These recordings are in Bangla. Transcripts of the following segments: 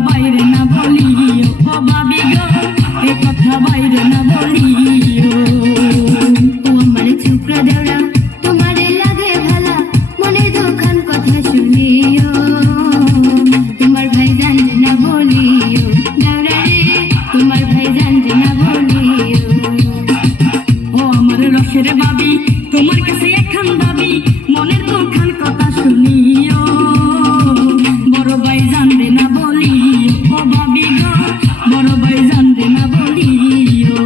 বাইরে না বলিও ও ভাবি গো এ কথা বাইরে না বলিও ও আমার ছোকরা দেওরা তোমারে লাগে ভালা মনে দুখান কথা শুনিও তোমার ভাই জানতে না বলিও দেওরা রে তোমার ভাই জানতে না বলিও ও আমার রসের ভাবি তোমার কাছে একখান দাবি মনের দুখান কথা শুনিও বড় ভাই জানবে না বলিও ও ভাবি গো বড় ভাই জানবে না বলিও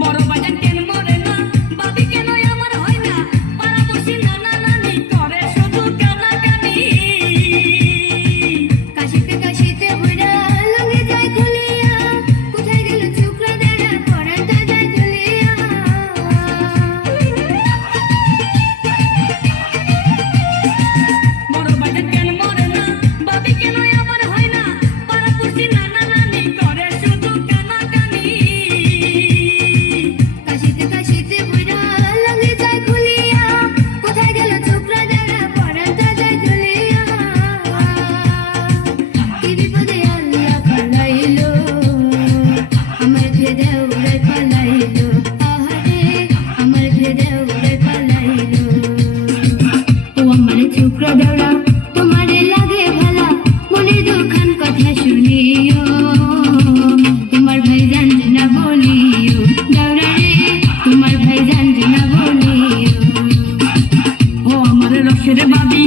বড় বাজার কেন মরে না বাবি কেন আমার হয় না পাড়া বসি নানা নানি করে শুধু কানাকানি কাশিতে কাশিতে বইরা লঙ্গে যায় খুলিয়া কোথায় গেল ছোকরা দেওরা পরানটা যায় দুলিয়া বড় বাজার কেন মরে না বাবি কেন আমার হয় না পাড়া বসি নানা নানি করে শুধু কানাকানি কাশিতে কাশিতে বইরা লঙ্গে যায় খুলিয়া কোথায় গেল ছোকরা দেওরা পরানটা যায় দুলিয়া কি বিপদে আল্লাহ পালাইলো আমার ঘেরে উড়ে পালাইলো আহারে আমার ঘেরে উড়ে পালাইলো ও আমার ছোকরা দেওরা তোমারে লাগে ভালা মনে দুখান কথা শুনিও তোমার ভাই জানতে না বলিও দেওরা রে তোমার ভাই জানতে না বলিও ও আমার রসের ভাবি